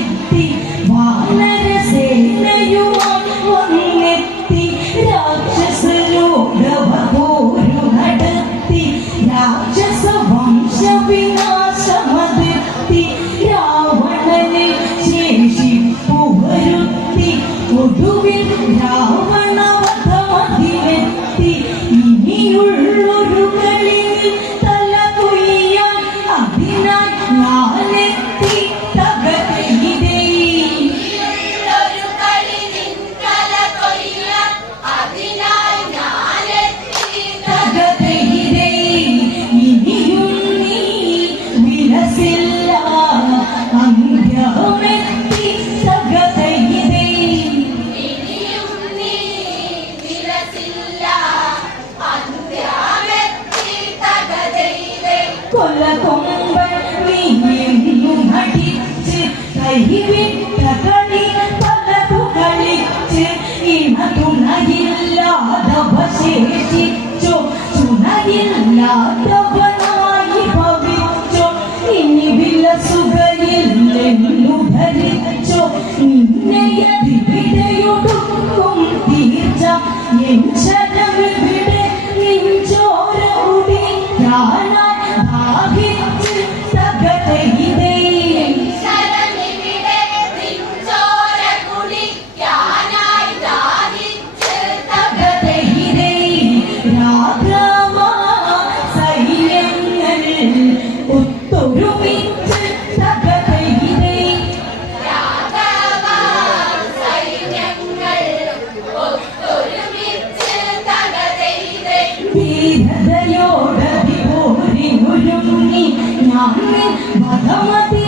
എത്തി വാനരസേനയുമായി വന്നെത്തി രാക്ഷസരോടവപോരു നടത്തി രാക്ഷസ വംശവിനാശമതെത്തി രാവണനെ ശേഷിപ്പു വരുത്തി ഒടുവിൽ രാവണവധമതിലെത്തി ഇനിയുള്ളൊരു കളിയിൽ തല കൊയ്യാൻ അതിനായി ഞാനെത്തി തകതയിതേ തകതയിതേ ഇനിയും നീ വിലസില്ല അന്ത്യമെത്തി തകതയിതേ കൊലകൊമ്പൻ നീയെന്നു നടിച്ച് കൈവിട്ട കളി പലതു കളിച്ച് ഇണ തുണയില്ലാതവശേഷിച്ചോ തുണയില്ലാത്തവനായി ഭവിച്ചോ ഇനി വിലസുകയില്ലെന്നു ധരിച്ചോ നിന്നെയതിവിടെയൊടുക്കും തീർച്ച എൻ ശരമിവിടെ നിഞ്ചോര കുടിക്കാനായി ഭാഗിച്ച് തകതയിതേ തകതയിതേ രാഘവ സൈന്യങ്ങൾ ഒത്തൊരുമിച്ച് തകതയിതേ ധീരതയോടതിപോരിനൊരുങ്ങി ഞാൻ വധമതിയായതൊരുങ്ങി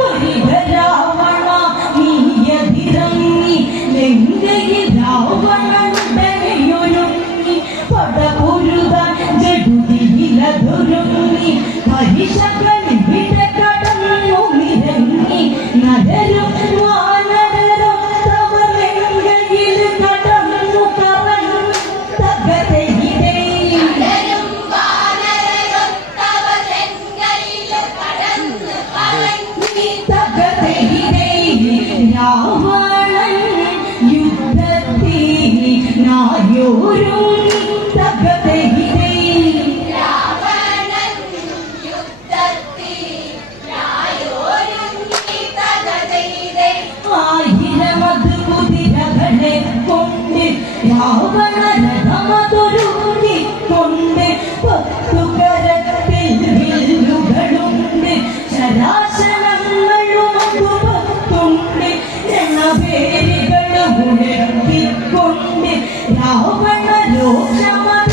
ഒരിട രാവണ നീയതിറങ്ങി ലങ്കയിൽ രാവണനുടനെയൊരുങ്ങി പടപൊരുതാൻ ജഡുതിയിലതൊരുങ്ങി പരിശകനിവിടെ കടന്നു നിരങ്ങി നരരും വാനരരും തവലങ്കയിൽ കടന്നു കറങ്ങി തകതയിതേ തകതയിതേ രാവണൻ യുദ്ധത്തിൽ നായൊരുങ്ങി തകതയിതേ ആയിരമത് കുതിരകളെ കൊണ്ട് രാവണ രഥമതൊരുക്കിക്കൊണ്ട് 10 കരത്തിൽ വില്ലുകളുണ്ട് ശരാശരങ്ങളും 10 എണ്ണപേരുകളും മുഴക്കിക്കൊണ്ട് രാവണ രോഷമതേറിക്കൊണ്ട്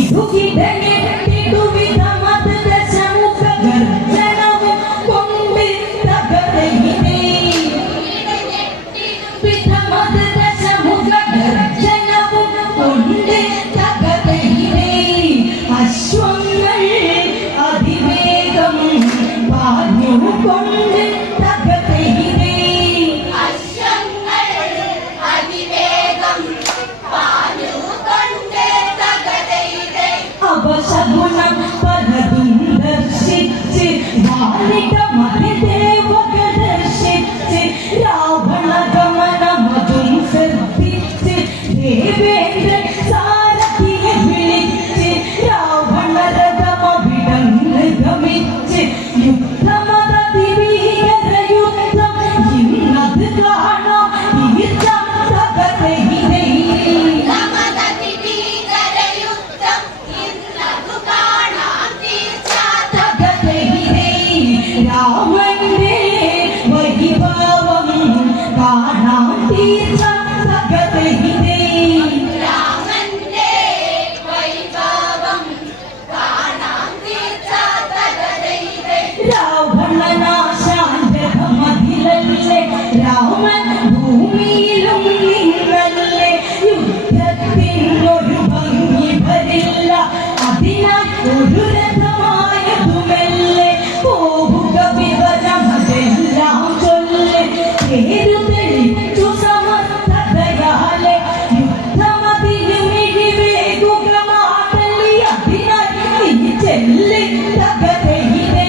ഇതുകിടങ്ങിടുവിധമത് ദശമുഖ ഗർജനവും കൊണ്ട് തകതയിതേ വിധമത് ദശമുഖ ഗർജനവും കൊണ്ട് തകതയിതേ അശ്വങ്ങൾ അതിവേഗം പാഞ്ഞുകൊണ്ട് തകതയിതേ അപശകുനം പലതും ദർശിച്ച് വാലിക മതിദേവക ദർശിച്ച് രാവണ ഗമനമതും ശ്രദ്ധിച്ച് ദേവേന്ദ്രൻ സാരഥിയെ വിളിച്ച് രാവണ രഥമവിടന്ന് ഗമിച്ച് യുദ്ധമതതിഭീകര യുദ്ധം ഇന്നത് കാണാം തീർച്ച തകതയിതേ രാമന്റെ വൈഭവം കാണാൻ തീർച്ച തകതയിതേ രാവണനാശാന്തമതിലല്ലേ രാമൻ ഭൂമിയിലും നിന്നല്ലേ യുദ്ധത്തിനൊരു ഭംഗി വരില്ല അതിനാൽ ഒരു രഥമായതുമല്ലേ പോവുക വിവരമതെല്ലാം ചൊല്ല് പേരുതെളിച്ചു സമർത്ഥതയാലെ യുദ്ധമതിന് മിഴിവേകുക മാതല്ലി അതിനാൽ നീ ചെല്ലി തകതയിതേ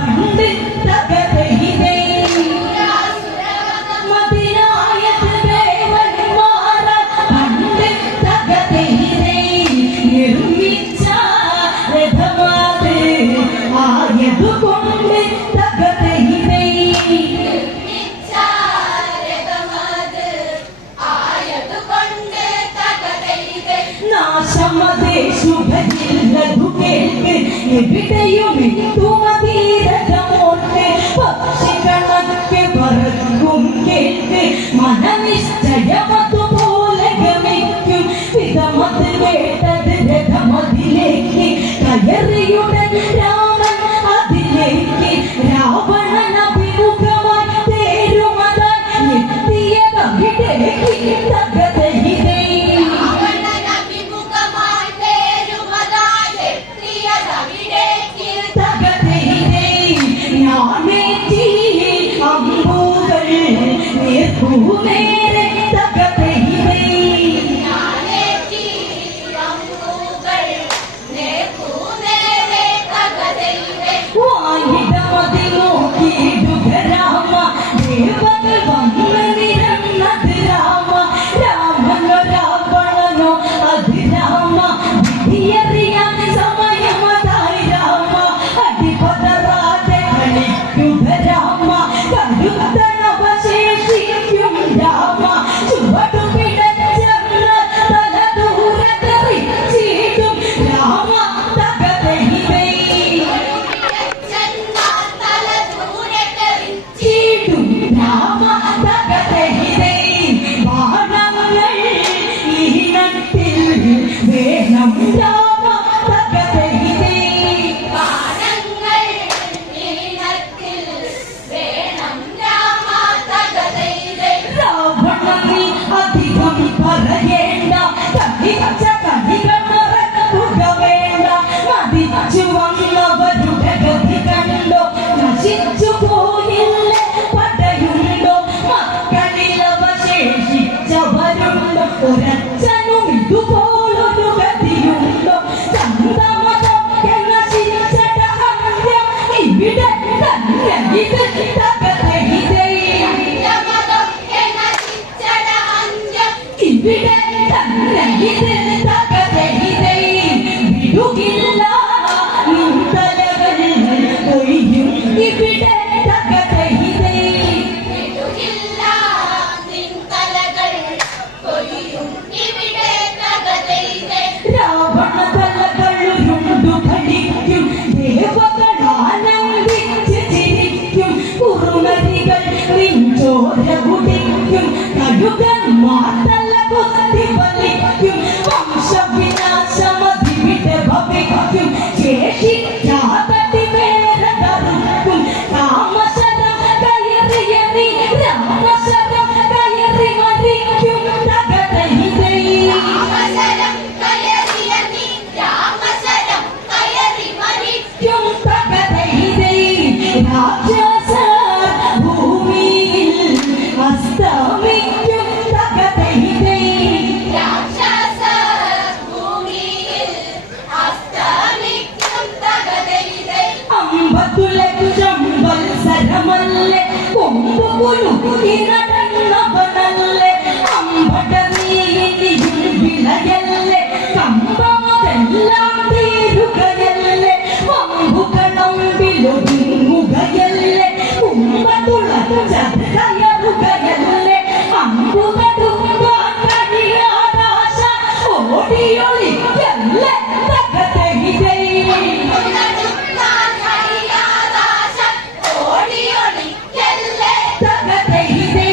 പണ്ട് തകതൈതൈ മതിനായത് ദേവന്മാർ പണ്ട് തകതൈതൈ നിർമ്മിച്ച രഥമാത് ആയതുകൊണ്ട് തകതൈതൈ നാശമതേ ശുഭജില്ലതു കേൾക്ക് എവിടെയും എത്തുമതീരഥമോട്ട് പക്ഷികളൊക്കെ പറക്കും കേൾക്ക് മനനിശ്ചയമതുപോലെ ഗമിക്കും വിധമത് കേട്ടത് രഥമതിലേക്ക് കയറിയുടൻ രാമൻ അതിലേക്ക് രാവണൻ അഭിമുഖമായി തേരുമതായി എത്തിയതവിടേക്ക് തകതൈതൈ നേരെ തകതൈതൈ വാങ്ങിടമതി നോക്കിയിടുക രാമ ദേവകൾ വന്ന് നിരന്നത് രാമ രാമനോ രാവണനോ അത് രാമ വിധിയറിയാൻ സമയമതായി രാമ അടിപതറാതെ കളിക്കുക രാമ കരുത്തണവശേഷിക്കും രാമ ചുവടു പിടച്ചെന്ന തല ദൂരത്തെറിച്ചിടും രാമ തകതൈതൈ ചീടും രാമ തകതൈതൈ ബാണങ്ങൾ ഈണത്തിൽ വേണം രാമ തകതൈതൈ രാവണനി അധികം പറയേണ്ട കടിച്ച കടികൾ മറക്കുക വേണ്ട മതിച്ചു വന്നവരുടെ ഗതി കണ്ടോ നശിച്ചു പോയില്ലേ പടയുണ്ടോ മക്കളിലവശേഷിച്ചവരുണ്ടോ ഒരച്ഛനും ഇതുപോലൊരു ഗതിയുണ്ടോ ചന്തമതൊക്കെ നശിച്ചട അന്ത്യം ഇവിടെ തന്നെ ഇത് തകതൈതൈ ഇവിടെ തന്നെ ഇത് തകതൈതൈ വിടുകില്ല നിന്തലകൾ ഒഴിയും ഇവിടെ തകതൈതൈ രാവണ തലകളുരുണ്ടു ഘടിക്കും ദേവകൾ ആനന്ദിച്ച് ചിരിക്കും കുറുനരികൾ നിഞ്ചോര കുടിക്കും കഴുകന്മാർ തല കുത്തി വലിക്കും വംശവിനാശമതിവിടെ ഭവിക്കും ശേഷിക്കാതടി വേറെ തറുക്കും കാമശരം കയറിയ നീ രാമശരം കയറി മരിക്കും തകതൈതൈ തകതൈതൈ രാക്ഷസ ഭൂമിയിൽ അസ്തമിക്കും തകതൈതൈ അമ്പതു ലക്ഷം വത്സരമല്ലേ കൊമ്പു കുലുക്കി നടന്നവനല്ലേ അമ്പട നീതിയും വിളയല്ലേ കമ്പമതെല്ലാം തീരുകയല്ലേ വമ്പുകളമ്പിലൊതുങ്ങുകയല്ലേ കുമ്പതുളച്ചത് കയറുകയല്ലേ അമ്പുകടുക്കാൻ കഴിയാതാശ ഓടിയൊളിക്കല്ലേ തകതൈതൈ തകതൈതൈ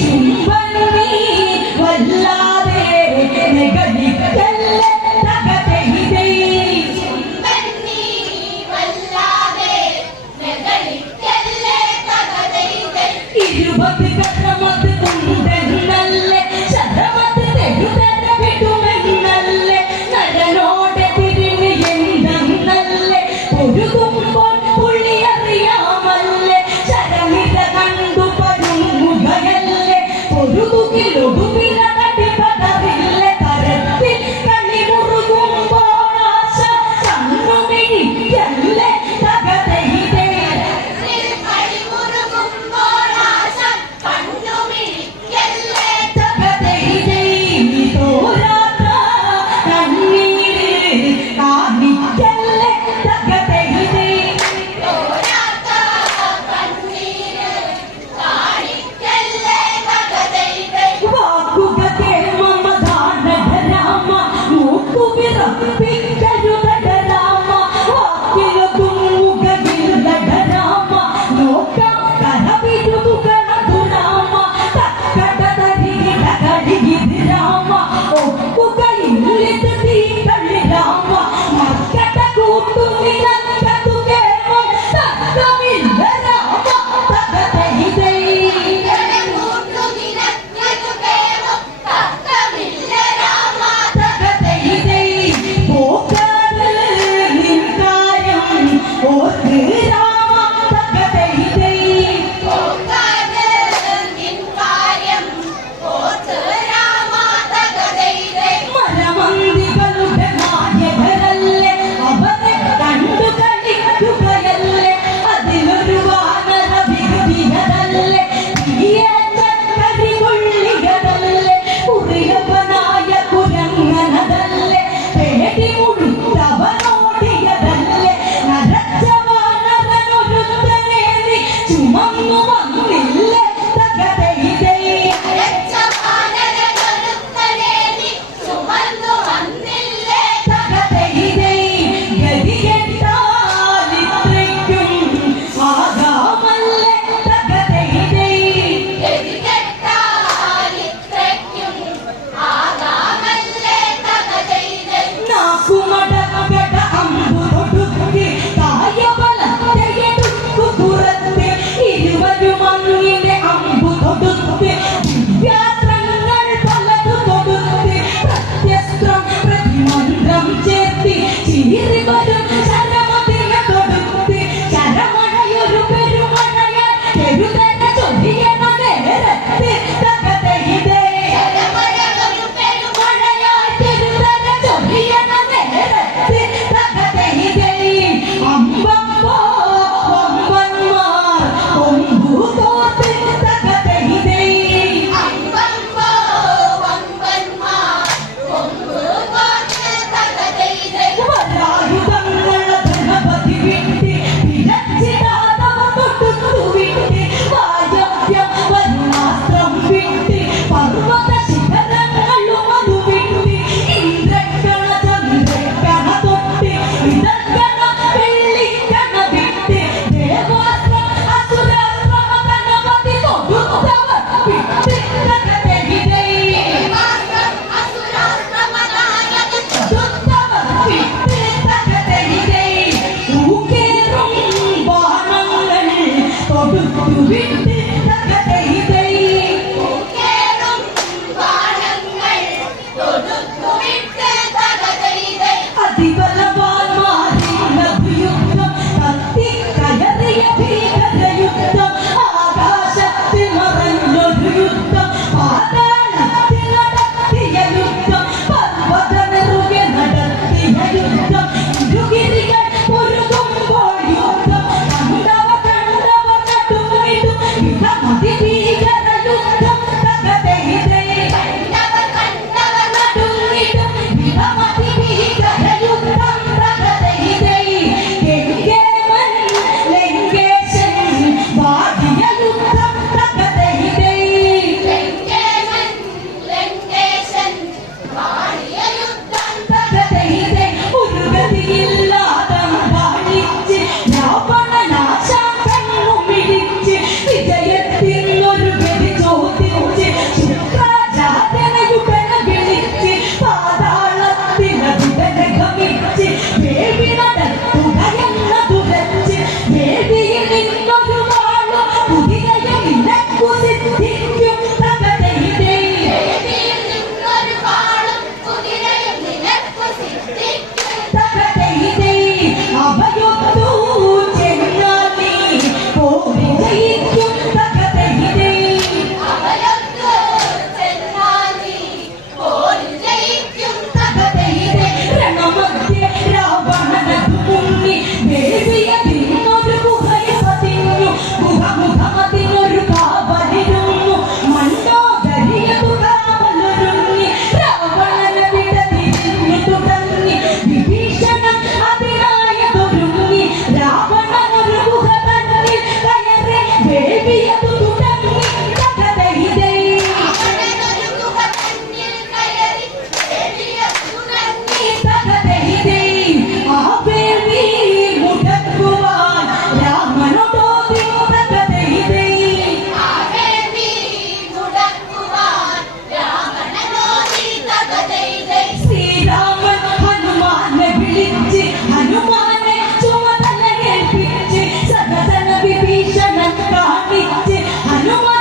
ശുംഭൻ നീ വല്ലാതെ നെഗളിക്കല്ലേ തകതൈതൈ ഇരുപത് കഥ ചുമന്നു വന്നില്ലേ തകതൈതൈ തകതൈതൈ ഗതികെട്ടാലിത്രയ്ക്കും ആകാമല്ലേ തകതൈതൈ നാക്കുമടകട അമ്പു തൊടുത്തി കായബലത്തെയെടുക്കു പുറത്ത് ഇരുവരും അങ്ങിനെ അമ്പു തൊടുത്ത് ദിവ്യാസ്ത്രങ്ങൾ പലതു തൊടുത്ത് പ്രത്യസ്ത്രം പ്രതിമന്ത്രം ചേർത്തി ചീറിവരും ശരമതിന തൊടുത്ത് ശരമഴയൊരു പെരുമഴയാൽ പെരുതന ചൊല്ലിയണ നേരത്ത് തകതൈതൈ മഴയാൽ പെരുതന ചൊല്ലിയണ നേരത്ത് തകതൈതൈ അമ്പപ്പോ വമ്പന്മാർ കൊമ്പു കോർത്ത് തകതൈതൈ വരായുധങ്ങള ധനപതി വിട്ട് വിരച്ചിടാതവർ തൊട്ടുത്തു വിട്ട് വായവ്യം വരുണാസ്ത്രം വിട്ട് പർവ്വത ശിഖരങ്ങളും അതു വിട്ട് ഇന്ദ്രക്കണ ചന്ദ്രക്കണ തൊട്ട് ഇതക്കണ വെള്ളിക്കണ വിട്ട് ദേവാസ്ത്രം അസുരാസ്ത്രമ ധനപതി തൊടുത്തവർ വിട്ട് തകതൈതൈ തൊടുത്തവർ വിട്ട് തകതൈതൈ ഊക്കേറും ബാണങ്ങൾ തൊടുത്തു വിട്ട് തകതൈതൈ അതിബലവാന്മാരിന്നഭുയുദ്ധം കത്തിക്കയറിയ ഭീകരയുദ്ധം ആകാശത്തിൽ മറഞ്ഞൊരു യുദ്ധം പാതാളത്തിൽ നടത്തിയ യുദ്ധം പർവ്വത നെറുകെ നടത്തിയ യുദ്ധം ഇരുകിരികൾ പൊരുതുമ്പോൾ യുദ്ധം കണ്ടവർ നടുങ്ങിടും യുദ്ധമതി ഭീകര യുദ്ധം തകതൈതൈ നടുങ്ങിടും യുദ്ധമതി ഭീകര യുദ്ധം തകതൈതൈ ഗംഗേമൻ ലങ്കേശൻ വാദിയ യുദ്ധം തകതൈതൈ തകതൈതൈ ഒരു ഗതിയില്ലാതം കാണിച്ച് രാവണനാശാന്തങ്ങും മിടിച്ച് വിജയത്തിനൊരു ഗതി ചോദിച്ച് ശുക്രാചാര്യനയുടനെ വിളിച്ച് പാതാളത്തിനതുടനെ ഗമിച്ച് വേവി നടത്തുകയെന്ന തുരച്ച് വേദിയിൽ നിന്നൊരു വാളും കുതിരയും നിനക്കു സിദ്ധിക്കും തകതൈതൈ തകതൈതൈ അവയൊത്തു ചെന്നാൽ നീ പോരി ജയിക്കും തകതൈതൈ തകതൈതൈ രണമധ്യേ രാവണനതു മുങ്ങി വേദിയ തിന്നൊരു ഗുഹയിൽ പതിഞ്ഞു ഗുഹമുഖമതിനൊരു കാവലിരുന്നു മണ്ടോദരിയതു കാവലൊരുങ്ങി രാവണനെ വിട തിരിഞ്ഞു തുടങ്ങി വിഭീഷണൻ അതിനായതൊരുങ്ങി രാവണനൊരു ഗുഹ തന്നിൽ കയറി വേദിയതു തുടങ്ങി തകതൈതൈ തകതൈതൈ ആ വേവി മുടക്കുവാൻ രാമനോടോതി തകതൈതൈ ശ്രീരാമൻ ഹനുമാനെ വിളിച്ച് ഹനുമാനെ ചുമതല ഏൽപ്പിച്ച് സഹസന വിഭീഷണൻ കാണിച്ച് ഹനുമാൻ